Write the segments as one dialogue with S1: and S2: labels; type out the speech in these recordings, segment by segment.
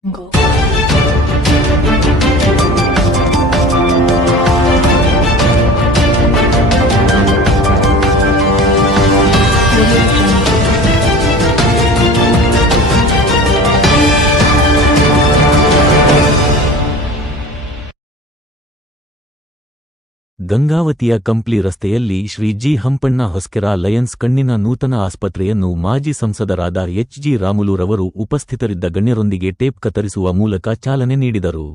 S1: 能够。
S2: ಗಂಗಾವತಿಯ ಕಂಪ್ಲಿ ರಸ್ತೆಯಲ್ಲಿ Shri G Hampanna ಹೊಸ್ಕೆರ Lions ಕಣ್ಣಿನ ನೂತನ ಆಸ್ಪತ್ರೆಯನ್ನು ಮಾಜಿ ಸಂಸದರಾದ ಎಚ್ ಜಿ ರಾಮುಲುರವರು ಉಪಸ್ಥಿತರಿದ್ದ ಗಣ್ಯರೊಂದಿಗೆ ಟೇಪ್ ಕತ್ತರಿಸುವ ಮೂಲಕ ಚಾಲನೆ ನೀಡಿದರು.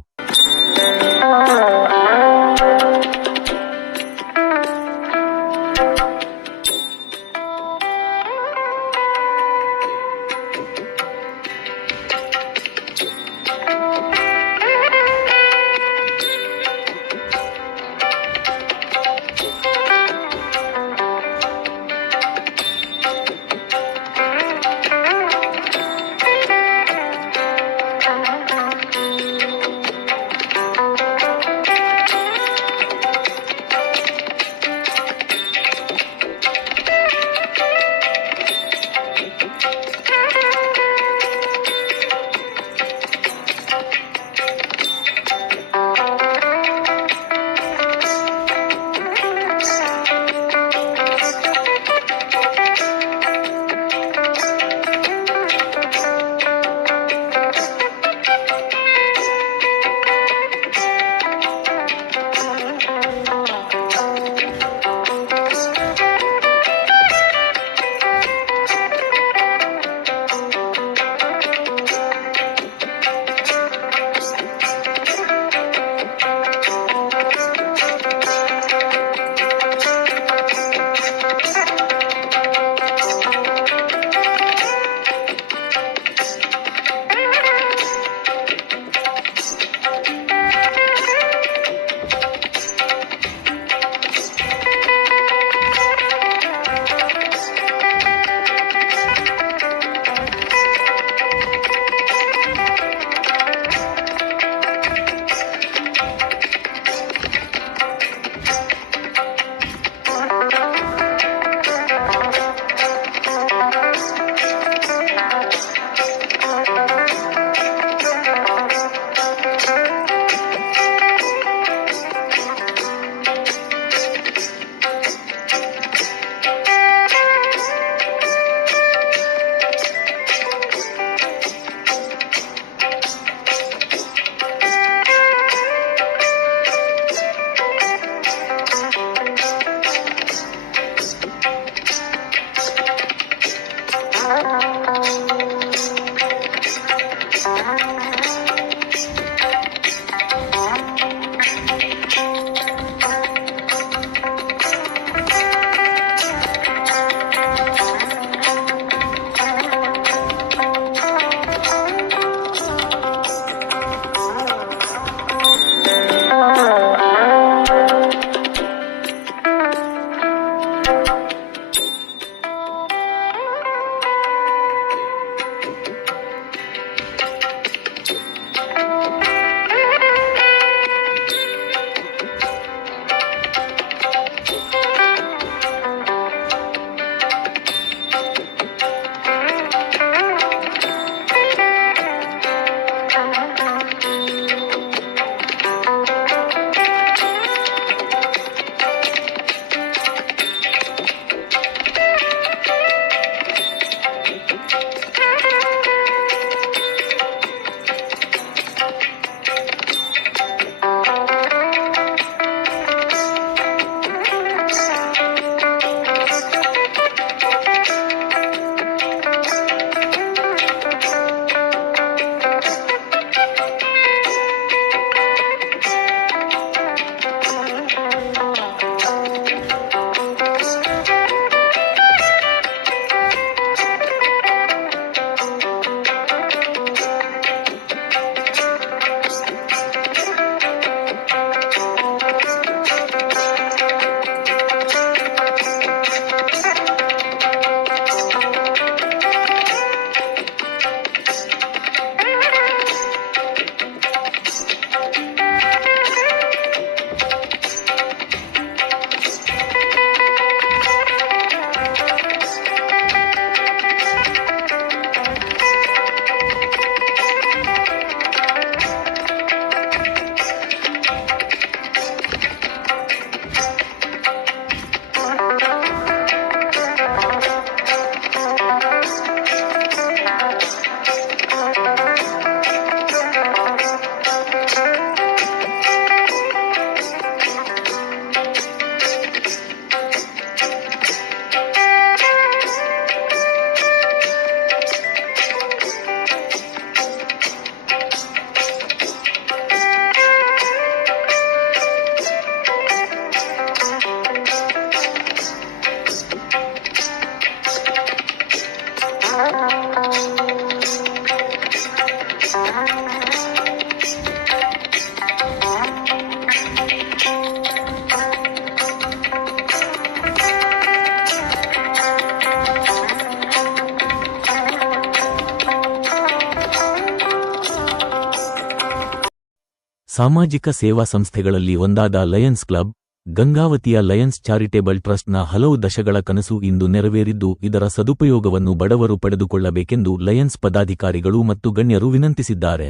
S2: ಸಾಮಾಜಿಕ ಸೇವಾ ಸಂಸ್ಥೆಗಳಲ್ಲಿ ಒಂದಾದ ಲಯನ್ಸ್ ಕ್ಲಬ್, ಗಂಗಾವತಿಯ ಲಯನ್ಸ್ ಚಾರಿಟೇಬಲ್ ಟ್ರಸ್ಟ್ನ ಹಲವು ದಶಗಳ ಕನಸು ಇಂದು ನೆರವೇರಿದ್ದು, ಇದರ ಸದುಪಯೋಗವನ್ನು ಬಡವರು ಪಡೆದುಕೊಳ್ಳಬೇಕೆಂದು ಲಯನ್ಸ್ ಪದಾಧಿಕಾರಿಗಳು ಮತ್ತು ಗಣ್ಯರು ವಿನಂತಿಸಿದ್ದಾರೆ.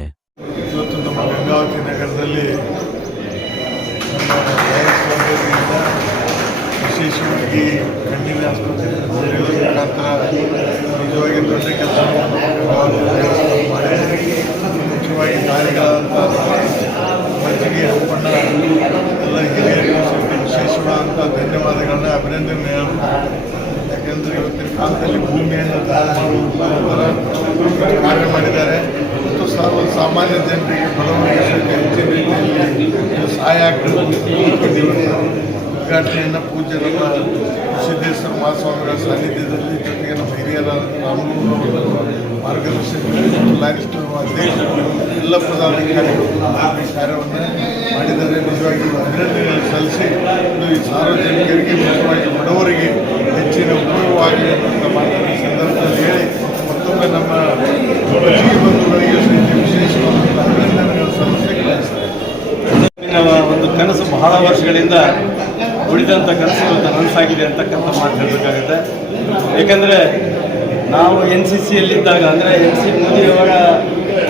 S1: ವಿಶೇಷವಾಗಿ ಕಣ್ಣಿನ ಆಸ್ಪತ್ರೆ ನಿಜವಾಗಿ ದೊಡ್ಡ ಕೆಲಸವನ್ನು ಸಾಮಾನ್ಯ ಜನರಿಗೆ ಬಡವರಿಗೆ ಹೆಚ್ಚಿನ ರೀತಿಯಲ್ಲಿ ಸಹಾಯ ಆಗ್ತದೆ ಉದ್ಘಾಟನೆಯನ್ನು ಪೂಜ್ಯರಲ್ಲ ಸಿದ್ದೇಶ್ವರ ಮಹಾಸ್ವಾಮಿಗಳ ಸಾನ್ನಿಧ್ಯದಲ್ಲಿ ಜೊತೆಗೆ ನಮ್ಮ ಹಿರಿಯರ ರಾಮನೂರು ಮಾರ್ಗದರ್ಶಕರು ಲಾರಿಸ್ಟ್ ಅಧ್ಯಕ್ಷರು ಎಲ್ಲ ಪದಾಧಿಕಾರಿಗಳು ಈ ಕಾರ್ಯವನ್ನು ಮಾಡಿದರೆ ನಿಜವಾಗಿ ಅಭಿನಂದನೆ ಸಲ್ಲಿಸಿ ಈ ಸಾರ್ವಜನಿಕರಿಗೆ ಮುಖ್ಯವಾಗಿ ಬಡವರಿಗೆ ಹೆಚ್ಚಿನ ಉಪಯೋಗವಾಗಲಿ ಅಂತ ಮಾತನ್ನು ಸಂದರ್ಭದಲ್ಲಿ ಹೇಳಿ ಮತ್ತೊಮ್ಮೆ ನಮ್ಮ
S3: ಒಂದು ಕನಸು ಬಹಳ ವರ್ಷಗಳಿಂದ ಉಳಿದಂಥ ಕನಸು ನನಸಾಗಿದೆ ಅಂತಕ್ಕಂಥ ಮಾತು ಹೇಳಬೇಕಾಗುತ್ತೆ. ಏಕೆಂದರೆ ನಾವು ಎನ್ ಸಿ ಸಿಯಲ್ಲಿದ್ದಾಗ, ಅಂದರೆ ಎನ್ ಸಿ ಮೋದಿಯವರ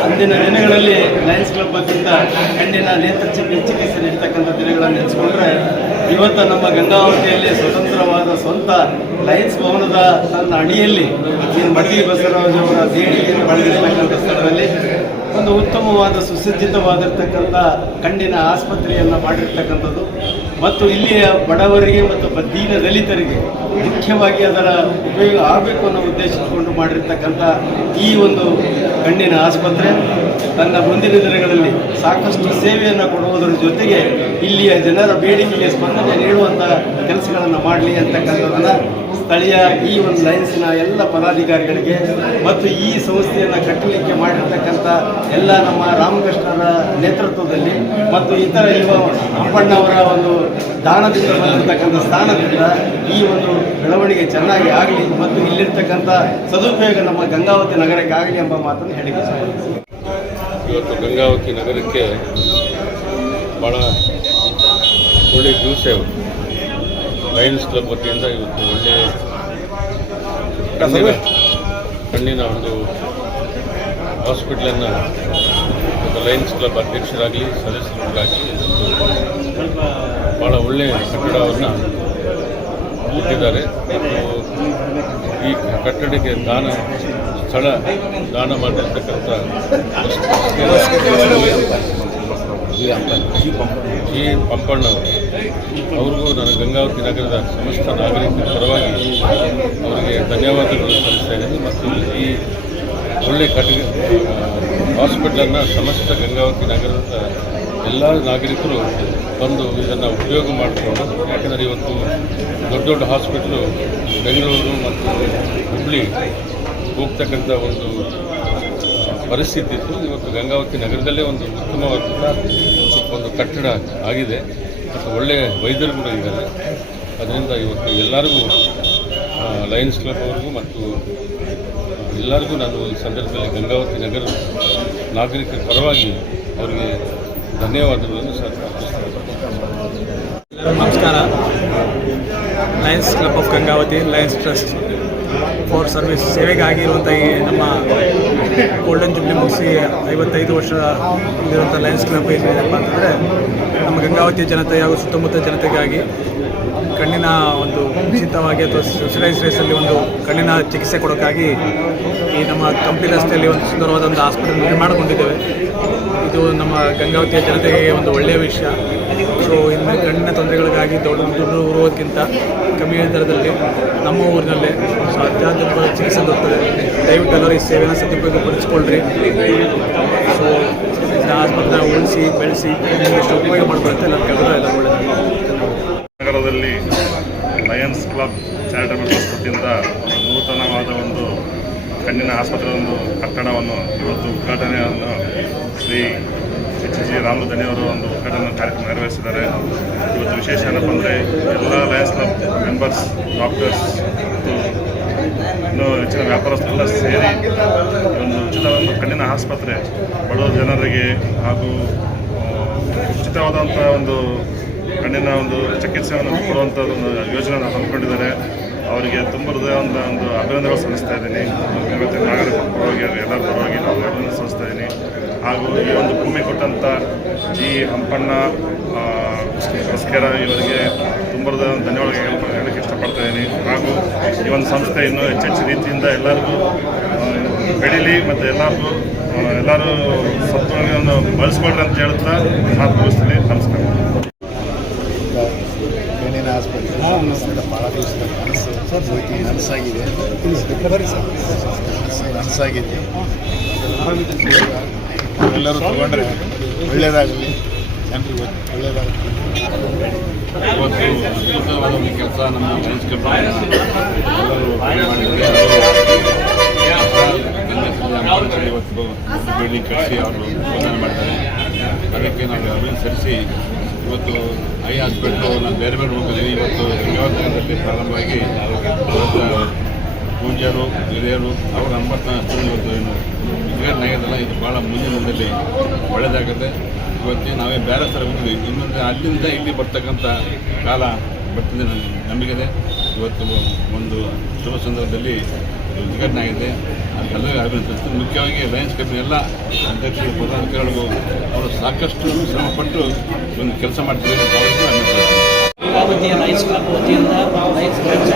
S3: ಅಂದಿನ ದಿನಗಳಲ್ಲಿ ಲಯನ್ಸ್ ಕ್ಲಬ್ ವತಿಯಿಂದ ಕಣ್ಣಿನ ನೇತ್ರ ಚಿಕಿ- ಚಿಕಿತ್ಸೆ ನೀಡ್ತಕ್ಕಂಥ ದಿನಗಳನ್ನು ನೆನೆಸ್ಕೊಂಡ್ರೆ ಇವತ್ತು ನಮ್ಮ ಗಂಗಾವತಿಯಲ್ಲಿ ಸ್ವತಂತ್ರವಾದ ಸ್ವಂತ ಲಯನ್ಸ್ ಭವನದ ತನ್ನ ಅಡಿಯಲ್ಲಿ ಏನು ಮಡಿ ಬಸವರಾಜ್ ಅವರ ದೇಣಿಗೆಯನ್ನು ಪಡೆದಿರತಕ್ಕಂಥ ಸ್ಥಳದಲ್ಲಿ ಒಂದು ಉತ್ತಮವಾದ, ಸುಸಜ್ಜಿತವಾಗಿರ್ತಕ್ಕಂಥ ಕಣ್ಣಿನ ಆಸ್ಪತ್ರೆಯನ್ನು ಮಾಡಿರ್ತಕ್ಕಂಥದ್ದು. ಮತ್ತು ಇಲ್ಲಿಯ ಬಡವರಿಗೆ ಮತ್ತು ದೀನ ದಲಿತರಿಗೆ ಮುಖ್ಯವಾಗಿ ಅದರ ಉಪಯೋಗ ಆಗಬೇಕು ಅನ್ನೋ ಉದ್ದೇಶಿಸಿಕೊಂಡು ಮಾಡಿರ್ತಕ್ಕಂಥ ಈ ಒಂದು ಕಣ್ಣಿನ ಆಸ್ಪತ್ರೆ. ತನ್ನ ಮುಂದಿನ ದಿನಗಳಲ್ಲಿ ಸಾಕಷ್ಟು ಸೇವೆಯನ್ನು ಕೊಡುವುದರ ಜೊತೆಗೆ ಇಲ್ಲಿಯ ಜನರ ಬೇಡಿಕೆಗೆ ಸ್ಪಂದನೆ ನೀಡುವಂಥ ಕೆಲಸಗಳನ್ನು ಮಾಡಲಿ ಅಂತಕ್ಕಂಥದ್ದನ್ನು ಸ್ಥಳೀಯ ಈ ಒಂದು ಲೈನ್ಸಿನ ಎಲ್ಲ ಪದಾಧಿಕಾರಿಗಳಿಗೆ ಮತ್ತು ಈ ಸಂಸ್ಥೆಯನ್ನು ಕಟ್ಟಲಿಕ್ಕೆ ಮಾಡಿರ್ತಕ್ಕಂಥ ಎಲ್ಲ ನಮ್ಮ ರಾಮಕೃಷ್ಣರ ನೇತೃತ್ವದಲ್ಲಿ ಮತ್ತು ಇತರ ಯುವ ಅಪ್ಪಣ್ಣವರ ಒಂದು ದಾನದಿಂದ ಬಂದಿರತಕ್ಕಂಥ ಸ್ಥಾನದಿಂದ ಈ ಒಂದು ಬೆಳವಣಿಗೆ ಚೆನ್ನಾಗಿ ಆಗಲಿ ಮತ್ತು ಇಲ್ಲಿರ್ತಕ್ಕಂಥ ಸದುಪಯೋಗ ನಮ್ಮ ಗಂಗಾವತಿ ನಗರಕ್ಕೆ ಆಗಲಿ ಎಂಬ ಮಾತನ್ನು ಹೇಳಿಕೆ.
S4: ಇವತ್ತು ಗಂಗಾವತಿ ನಗರಕ್ಕೆ ಭಾಳ ಒಳ್ಳೆ ದಿವಸ ಇವತ್ತು ಲಯನ್ಸ್ ಕ್ಲಬ್ ವತಿಯಿಂದ ಇವತ್ತು ಒಳ್ಳೆಯ ಕಣ್ಣಿನ ಕಣ್ಣಿನ ಒಂದು ಹಾಸ್ಪಿಟ್ಲನ್ನು ಲಯನ್ಸ್ ಕ್ಲಬ್ ಅಧ್ಯಕ್ಷರಾಗಲಿ ಸದಸ್ಯರಾಗಲಿ ಭಾಳ ಒಳ್ಳೆಯ ಕಟ್ಟಡವನ್ನು ಕೊಟ್ಟಿದ್ದಾರೆ ಮತ್ತು ಈ ಕಟ್ಟಡಕ್ಕೆ ದಾನ ಸ್ಥಳ ದಾನ ಮಾಡಿರ್ತಕ್ಕಂಥ ಜಿ ಪಂಪಣ್ಣವರು, ಅವ್ರಿಗೂ ನಾನು ಗಂಗಾವತಿ ನಗರದ ಸಮಸ್ತ ನಾಗರಿಕರ ಪರವಾಗಿ ಅವರಿಗೆ ಧನ್ಯವಾದಗಳು ಸಲ್ಲಿಸ್ತಾ ಮತ್ತು ಈ ಒಳ್ಳೆ ಕಟ್ಟಿ ಹಾಸ್ಪಿಟ್ಲನ್ನು ಸಮಸ್ತ ಗಂಗಾವತಿ ನಗರದ ಎಲ್ಲ ನಾಗರಿಕರು ಬಂದು ಇದನ್ನು ಉಪಯೋಗ ಮಾಡಿಕೊಂಡು ಯಾಕೆಂದರೆ ಇವತ್ತು ದೊಡ್ಡ ದೊಡ್ಡ ಹಾಸ್ಪಿಟ್ಲು ಬೆಂಗಳೂರು ಮತ್ತು ಹುಬ್ಳಿ ಹೋಗ್ತಕ್ಕಂಥ ಒಂದು ಪರಿಸ್ಥಿತಿ ಇತ್ತು. ಇವತ್ತು ಗಂಗಾವತಿ ನಗರದಲ್ಲೇ ಒಂದು ಉತ್ತಮವಾದಂಥ ಒಂದು ಕಟ್ಟಡ ಆಗಿದೆ. ಮತ್ತು ಒಳ್ಳೆಯ ವೈದ್ಯರು ಕೂಡ ಇದ್ದಾರೆ. ಅದರಿಂದ ಇವತ್ತು ಎಲ್ಲರಿಗೂ ಲಯನ್ಸ್ ಕ್ಲಬ್ ಅವ್ರಿಗೂ ಮತ್ತು ಎಲ್ಲರಿಗೂ ನಾನು ಈ ಸಂದರ್ಭದಲ್ಲಿ ಗಂಗಾವತಿ ನಗರ ನಾಗರಿಕರ ಪರವಾಗಿ ಅವರಿಗೆ ಧನ್ಯವಾದಗಳನ್ನು ಇದ್ದೀನಿ.
S5: ನಮಸ್ಕಾರ. Lions Club of Gangavathi Lions Trust for service ಸೇವೆಗಾಗಿ ಇರುವಂಥ ಈ ನಮ್ಮ ಗೋಲ್ಡನ್ ಜುಬ್ಲಿ ಮುಗಿಸಿ ಐವತ್ತೈದು ವರ್ಷ ಇರುವಂಥ ಲಯನ್ಸ್ ಕ್ಲಬ್ ಏನಿದೆಯಪ್ಪ ಅಂತಂದರೆ, ನಮ್ಮ ಗಂಗಾವತಿಯ ಜನತೆ ಹಾಗೂ ಸುತ್ತಮುತ್ತ ಜನತೆಗಾಗಿ ಕಣ್ಣಿನ ಒಂದು ಉಚಿತವಾಗಿ ಅಥವಾ ಸಬ್ಸಿಡೈಸ್ ರೇಸಲ್ಲಿ ಒಂದು ಕಣ್ಣಿನ ಚಿಕಿತ್ಸೆ ಕೊಡೋಕ್ಕಾಗಿ ಈ ನಮ್ಮ ಕಂಪ್ಲಿ ರಸ್ತೆಯಲ್ಲಿ ಒಂದು ಸುಂದರವಾದ ಒಂದು ಆಸ್ಪತ್ರೆ ನಿರ್ಮಾಣಗೊಂಡಿದ್ದೇವೆ ಇದು ನಮ್ಮ ಗಂಗಾವತಿಯ ಜನತೆಗೆ ಒಂದು ಒಳ್ಳೆಯ ವಿಷಯ. ಸೊ ಇನ್ನು ಕಣ್ಣಿನ ತೊಂದರೆಗಳಿಗಾಗಿ ದೊಡ್ಡ ದುಡ್ಡು ಇರುವುದಕ್ಕಿಂತ ಕಮ್ಮಿ ದರದಲ್ಲಿ ನಮ್ಮ ಊರಿನಲ್ಲೇ ಸೊ ಅತ್ಯಾಧುನಿಕ ಚಿಕಿತ್ಸೆ ದೊರೆತದೆ ದಯವಿಟ್ಟು ಎಲ್ಲರೂ ಈ ಸೇವೆನ ಸದುಪಯೋಗಪಡಿಸ್ಕೊಳ್ರಿ. ಸೊ ಆಸ್ಪತ್ರೆ ಉಳಿಸಿ, ಬೆಳೆಸಿ ಎಷ್ಟು ಉಪಯೋಗ ಮಾಡ್ಕೊಳುತ್ತೆ ಎಲ್ಲ ಕೆಲವರು ಎಲ್ಲ ಒಳ್ಳೆಯದು
S6: ನಗರದಲ್ಲಿ ಲಯನ್ಸ್ ಕ್ಲಬ್ ಚಾರಿಟಬಲ್ ಟ್ರಸ್ಟ್ ವತಿಯಿಂದ ನೂತನವಾದ ಒಂದು ಕಣ್ಣಿನ ಆಸ್ಪತ್ರೆ ಒಂದು ಕಟ್ಟಡವನ್ನು ಇವತ್ತು ಉದ್ಘಾಟನೆಯನ್ನು ಶ್ರೀ ಎಚ್ ಜಿ ರಾಮಧನಿಯವರು ಒಂದು ಉದ್ಘಾಟನಾ ಕಾರ್ಯಕ್ರಮ ನೆರವೇರಿಸಿದ್ದಾರೆ. ಇವತ್ತು ವಿಶೇಷ ಏನಪ್ಪ ಅಂದರೆ ಎಲ್ಲ ಲಯನ್ಸ್ ಕ್ಲಬ್ ಮೆಂಬರ್ಸ್, ಡಾಕ್ಟರ್ಸ್ ಮತ್ತು ಇನ್ನೂ ಹೆಚ್ಚಿನ ವ್ಯಾಪಾರಸ್ಥರೆಲ್ಲ ಸೇರಿ ಒಂದು ಉಚಿತ ಒಂದು ಕಣ್ಣಿನ ಆಸ್ಪತ್ರೆ ಬಡವ ಜನರಿಗೆ ಹಾಗೂ ಉಚಿತವಾದಂಥ ಒಂದು ಕಣ್ಣಿನ ಒಂದು ಚಿಕಿತ್ಸೆಯನ್ನು ಕೊಡುವಂಥ ಒಂದು ಯೋಜನೆ ಹಮ್ಮಿಕೊಂಡಿದ್ದಾರೆ. ಅವರಿಗೆ ತುಂಬ ಹೃದಯ ಒಂದು ಅಭಿನಂದನೆಗಳು ಸಲ್ಲಿಸ್ತಾ ಇದ್ದೀನಿ. ಇವತ್ತಿನ ನಾಗರಿಕ ಪರವಾಗಿ ಎಲ್ಲರ ಪರವಾಗಿ ನಾವು ಅಭಿನಂದನೆ ಸಲ್ಲಿಸ್ತಾ ಹಾಗೂ ಈ ಒಂದು ಭೂಮಿ ಕೊಟ್ಟಂಥ ಜಿ ಹಂಪಣ್ಣ ಆ, ಹೊಸ್ಕೆರ ಇವರಿಗೆ ತುಂಬ ಹೃದಯ ಧನ್ಯವಾದಗಳು ಹೇಳ್- ಹೇಳಕ್ಕೆ ಇಷ್ಟಪಡ್ತಾ ಇದ್ದೀನಿ. ಹಾಗೂ ಈ ಒಂದು ಸಂಸ್ಥೆ ಇನ್ನೂ ಹೆಚ್ಚೆಚ್ಚು ರೀತಿಯಿಂದ ಎಲ್ಲರಿಗೂ ಬೆಳೀಲಿ ಮತ್ತು ಎಲ್ಲರಿಗೂ ಎಲ್ಲರೂ ಸತ್ವವನ್ನು ಬಳಸ್ಕೊಳ್ರಿ ಅಂತ ಹೇಳ್ತಾ ಮಾತು ಮುಗಿಸ್ತೀನಿ ನಮಸ್ಕಾರ.
S7: ಆಸ್ಪತ್ರೆ. ಭಾಳ ದಿವಸದ ಕನಸು. ಹೋಗಿ ನನಸಾಗಿದೆ ಕನಸು ನನಸಾಗಿದೆ ಎಲ್ಲರೂ ತಗೊಂಡ್ರೆ ಒಳ್ಳೇದಾಗಲಿ. ಜನರಿಗೆ ಒಳ್ಳೇದಾಗಲಿ.
S8: ಇವತ್ತು ಅದ್ಭುತವಾದ ಒಂದು ಕೆಲಸ ನಮ್ಮ ಎಲ್ಲರೂ ಅವರು ಇವತ್ತು ಬಿಲ್ಡಿಂಗ್ ಕಟ್ಟಿಸಿ ಅವರು ಉದ್ಘಾಟನೆ ಮಾಡ್ತಾರೆ ಅದಕ್ಕೆ ನಾವು ಅಭಿನಂದಿಸಿ. ಇವತ್ತು ಐ ಹಾಸ್ಪಿಟ್ಲು ನಾನು ಬೇರೆ ಬೇರೆ ಹೋಗ್ತೀವಿ ಇವತ್ತು ಗಂಗಾವತಿನಲ್ಲಿ ಪ್ರಾರಂಭವಾಗಿ ಪೂಜ್ಯರು, ಹಿರಿಯರು ಅವರ ಅಂಬತ್ತನ ಇವತ್ತು ಏನು ಉದ್ಘಾಟನೆ ಆಗಿದೆಲ್ಲ ಇದು ಭಾಳ ಮುಂದಿನ ದಿನದಲ್ಲಿ ಒಳ್ಳೆಯದಾಗುತ್ತೆ. ಇವತ್ತು ನಾವೇ ಬೇರೆ ಥರ ಬಂದಿದ್ವಿ ಇನ್ನೊಂದು ಅಲ್ಲಿಂದ ಇಲ್ಲಿ ಬರ್ತಕ್ಕಂಥ ಕಾಲ ಬರ್ತದೆ ನನಗೆ ನಂಬಿಕೆ ಇದೆ ಇವತ್ತು ಒಂದು ಶುಭ ಸಂದರ್ಭದಲ್ಲಿ ಉದ್ಘಾಟನೆ ಆಗಿದೆ ಅದೆಲ್ಲ ಆಗಿರುತ್ತೆ ಮುಖ್ಯವಾಗಿ ಲಯನ್ಸ್ ಕಂಪ್ನಿ ಎಲ್ಲ ಅಧ್ಯಕ್ಷರು ಪದಾಧಿಕಾರಿಗಳಿಗೂ ಅವರು ಸಾಕಷ್ಟು ಶ್ರಮಪಟ್ಟು ಒಂದು ಕೆಲಸ ಅಭಿನಂದಿಸ್ತೀನಿ
S9: ಗಂಗಾವತಿಯ ಲಯನ್ಸ್ ಕ್ಲಬ್ ವತಿಯಿಂದ ಲಯನ್ಸ್ ಕ್ಲಬ್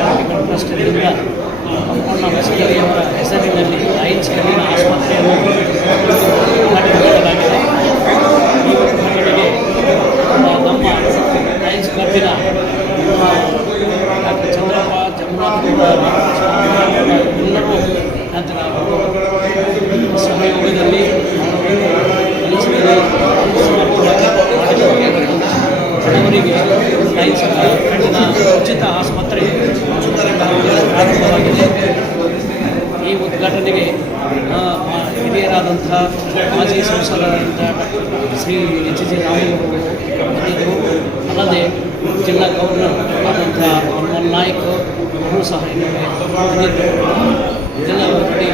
S9: ಹೆಸರಿನಲ್ಲಿ ಲಯನ್ಸ್ ಕಲ್ಲಿನ ಆಸ್ಪತ್ರೆಯನ್ನು ಉದ್ಘಾಟನೆ ಈ ನಮ್ಮ ಲಯನ್ಸ್ ಡಾಕ್ಟರ್ ಚಂದ್ರಪ್ಪ, ಜಮುನಾಥ್ ಸಹಯೋಗದಲ್ಲಿ ಬಡವರಿಗೆ ಉಚಿತ ಆಸ್ಪತ್ರೆ ಪ್ರಾರಂಭವಾಗಿದೆ. ಈ ಉದ್ಘಾಟನೆಗೆ ಹಿರಿಯರಾದಂಥ ಮಾಜಿ ಸಂಸದರಾದಂಥ ಶ್ರೀ ಎಚ್ ಜಿ ರಾಮಯ್ಯವರು ಬಂದಿದ್ದರು ಅಲ್ಲದೆ ಜಿಲ್ಲಾ ಗವರ್ನರ್ ಆದಂಥ ಅಮಲ್ ನಾಯ್ಕ್ ಅವರು ಸಹ ಬಂದಿದ್ದರು.
S10: ஜனாதிபதி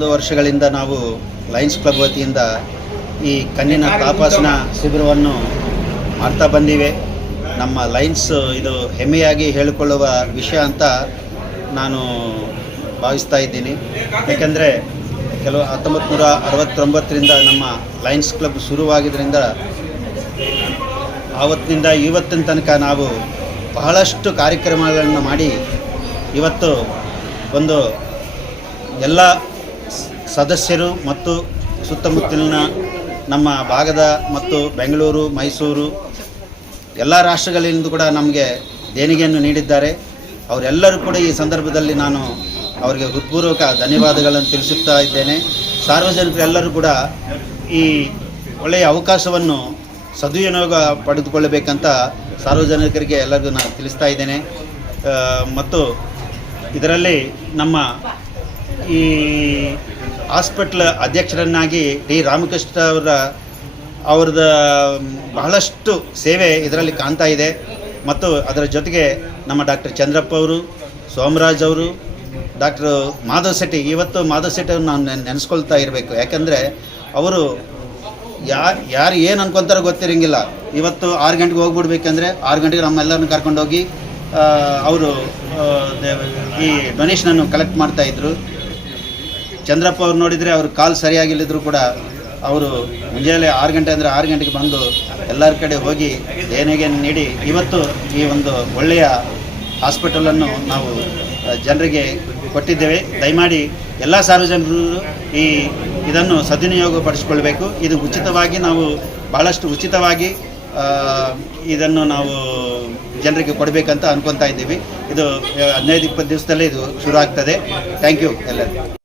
S10: ಕೆಲವೊಂದು ವರ್ಷಗಳಿಂದ ನಾವು ಲಯನ್ಸ್ ಕ್ಲಬ್ ವತಿಯಿಂದ ಈ ಕಣ್ಣಿನ ತಪಾಸಣಾ ಶಿಬಿರವನ್ನು ಮಾಡ್ತಾ ಬಂದಿವೆ. ನಮ್ಮ ಲೈನ್ಸ್ ಇದು ಹೆಮ್ಮೆಯಾಗಿ ಹೇಳಿಕೊಳ್ಳುವ ವಿಷಯ ಅಂತ ನಾನು ಭಾವಿಸ್ತಾ ಇದ್ದೀನಿ. ಯಾಕೆಂದರೆ ಕೆಲವು ಹತ್ತೊಂಬತ್ತು ನೂರ ಅರವತ್ತೊಂಬತ್ತರಿಂದ ನಮ್ಮ ಲಯನ್ಸ್ ಕ್ಲಬ್ ಶುರುವಾಗಿದ್ದರಿಂದ ಆವತ್ತಿನಿಂದ ಇವತ್ತಿನ ತನಕ ನಾವು ಬಹಳಷ್ಟು ಕಾರ್ಯಕ್ರಮಗಳನ್ನು ಮಾಡಿ ಇವತ್ತು ಒಂದು ಎಲ್ಲ ಸದಸ್ಯರು ಮತ್ತು ಸುತ್ತಮುತ್ತಲಿನ ನಮ್ಮ ಭಾಗದ ಮತ್ತು ಬೆಂಗಳೂರು, ಮೈಸೂರು, ಎಲ್ಲ ರಾಷ್ಟ್ರಗಳಿಂದ ಕೂಡ ನಮಗೆ ದೇಣಿಗೆಯನ್ನು ನೀಡಿದ್ದಾರೆ. ಅವರೆಲ್ಲರೂ ಕೂಡ ಈ ಸಂದರ್ಭದಲ್ಲಿ ನಾನು ಅವರಿಗೆ ಹೃತ್ಪೂರ್ವಕ ಧನ್ಯವಾದಗಳನ್ನು ತಿಳಿಸುತ್ತಾ ಇದ್ದೇನೆ. ಸಾರ್ವಜನಿಕರೆಲ್ಲರೂ ಕೂಡ ಈ ಒಳ್ಳೆಯ ಅವಕಾಶವನ್ನು ಸದ್ವಿನಿಯೋಗ ಪಡೆದುಕೊಳ್ಳಬೇಕಂತ ಸಾರ್ವಜನಿಕರಿಗೆ ಎಲ್ಲರಿಗೂ ನಾನು ತಿಳಿಸ್ತಾ ಇದ್ದೇನೆ. ಮತ್ತು ಇದರಲ್ಲಿ ನಮ್ಮ ಈ ಹಾಸ್ಪಿಟ್ಲ್ ಅಧ್ಯಕ್ಷರನ್ನಾಗಿ ಡಿ. ರಾಮಕೃಷ್ಣ ಅವರ, ಅವ್ರದ ಬಹಳಷ್ಟು ಸೇವೆ ಇದರಲ್ಲಿ ಕಾಣ್ತಾ ಇದೆ. ಮತ್ತು ಅದರ ಜೊತೆಗೆ ನಮ್ಮ ಡಾಕ್ಟರ್ ಚಂದ್ರಪ್ಪ ಅವರು, ಸೋಮರಾಜ್ ಅವರು ಡಾಕ್ಟರ್ ಮಾಧವ್ ಶೆಟ್ಟಿ, ಇವತ್ತು ಮಾಧವ್ ಶೆಟ್ಟಿ ನಾನು, ನೆನೆಸ್ಕೊಳ್ತಾ ಇರಬೇಕು. ಯಾಕಂದರೆ ಅವರು ಯಾರು ಯಾರು ಏನು ಅನ್ಕೊಂತಾರೋ ಗೊತ್ತಿರಂಗಿಲ್ಲ. ಇವತ್ತು ಆರು ಗಂಟೆಗೆ ಹೋಗ್ಬಿಡ್ಬೇಕಂದ್ರೆ ಆರು ಗಂಟೆಗೆ ನಮ್ಮೆಲ್ಲರನ್ನು ಕರ್ಕೊಂಡೋಗಿ ಅವರು ಈ ಡೊನೇಷನನ್ನು ಕಲೆಕ್ಟ್ ಮಾಡ್ತಾಯಿದ್ರು ಚಂದ್ರಪ್ಪ ಅವ್ರು ನೋಡಿದರೆ ಅವ್ರ ಕಾಲು ಸರಿಯಾಗಿಲ್ಲದ್ರು ಕೂಡ ಅವರು ಮುಂಜಾನೆ ಆರು ಗಂಟೆ ಅಂದರೆ ಆರು ಗಂಟೆಗೆ ಬಂದು ಎಲ್ಲರ ಕಡೆ ಹೋಗಿ ದೇಣಿಗೆ ನೀಡಿ ಇವತ್ತು ಈ ಒಂದು ಒಳ್ಳೆಯ ಹಾಸ್ಪಿಟಲನ್ನು ನಾವು ಜನರಿಗೆ ಕೊಟ್ಟಿದ್ದೇವೆ. ದಯಮಾಡಿ ಎಲ್ಲ ಸಾರ್ವಜನಿಕರು ಈ ಇದನ್ನು ಸದುಪಯೋಗಪಡಿಸಿಕೊಳ್ಬೇಕು. ಇದು ಉಚಿತವಾಗಿ ನಾವು ಭಾಳಷ್ಟು ಉಚಿತವಾಗಿ ಇದನ್ನು ನಾವು ಜನರಿಗೆ ಕೊಡಬೇಕಂತ ಅನ್ಕೊತಾ ಇದ್ದೀವಿ. ಇದು ಹದಿನೈದು, ಇಪ್ಪತ್ತು ದಿವಸದಲ್ಲೇ ಇದು ಶುರು ಆಗ್ತದೆ. ಥ್ಯಾಂಕ್ ಯು ಎಲ್ಲರಿಗೂ.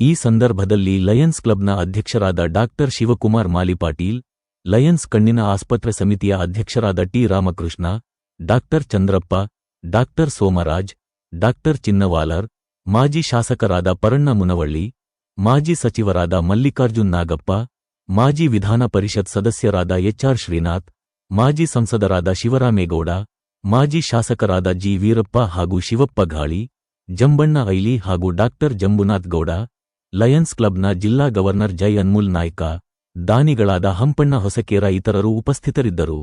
S2: ಈ ಸಂದರ್ಭದಲ್ಲಿ ಲಯನ್ಸ್ ಕ್ಲಬ್ನ ಅಧ್ಯಕ್ಷರಾದ ಡಾಕ್ಟರ್ ಶಿವಕುಮಾರ್ ಮಾಲಿಪಾಟೀಲ್, ಲಯನ್ಸ್ ಕಣ್ಣಿನ ಆಸ್ಪತ್ರೆ ಸಮಿತಿಯ ಅಧ್ಯಕ್ಷರಾದ T Ramakrishna, doctor Chandrappa, doctor Somaraj, doctor Chinnavalar, ಮಾಜಿ ಶಾಸಕರಾದ ಪರಣ್ಣ ಮುನವಳ್ಳಿ, ಮಾಜಿ ಸಚಿವರಾದ ಮಲ್ಲಿಕಾರ್ಜುನ್ ನಾಗಪ್ಪ, ಮಾಜಿ ವಿಧಾನ ಪರಿಷತ್ ಸದಸ್ಯರಾದ ಎಚ್ಆರ್ ಶ್ರೀನಾಥ್, ಮಾಜಿ ಸಂಸದರಾದ ಶಿವರಾಮೇಗೌಡ, ಮಾಜಿ ಶಾಸಕರಾದ ಜಿ ವೀರಪ್ಪ ಹಾಗೂ ಶಿವಪ್ಪ ಘಾಳಿ, ಜಂಬಣ್ಣ ಐಲಿ ಹಾಗೂ ಡಾಕ್ಟರ್ ಜಂಬುನಾಥ್ ಗೌಡ ಲಯನ್ಸ್ ಕ್ಲಬ್ನ ಜಿಲ್ಲಾ ಗವರ್ನರ್ ಜೈ ಅನ್ಮುಲ್ ನಾಯ್ಕ ದಾನಿಗಳಾದ ಹಂಪಣ್ಣ ಹೊಸಕೇರ ಇತರರು ಉಪಸ್ಥಿತರಿದ್ದರು.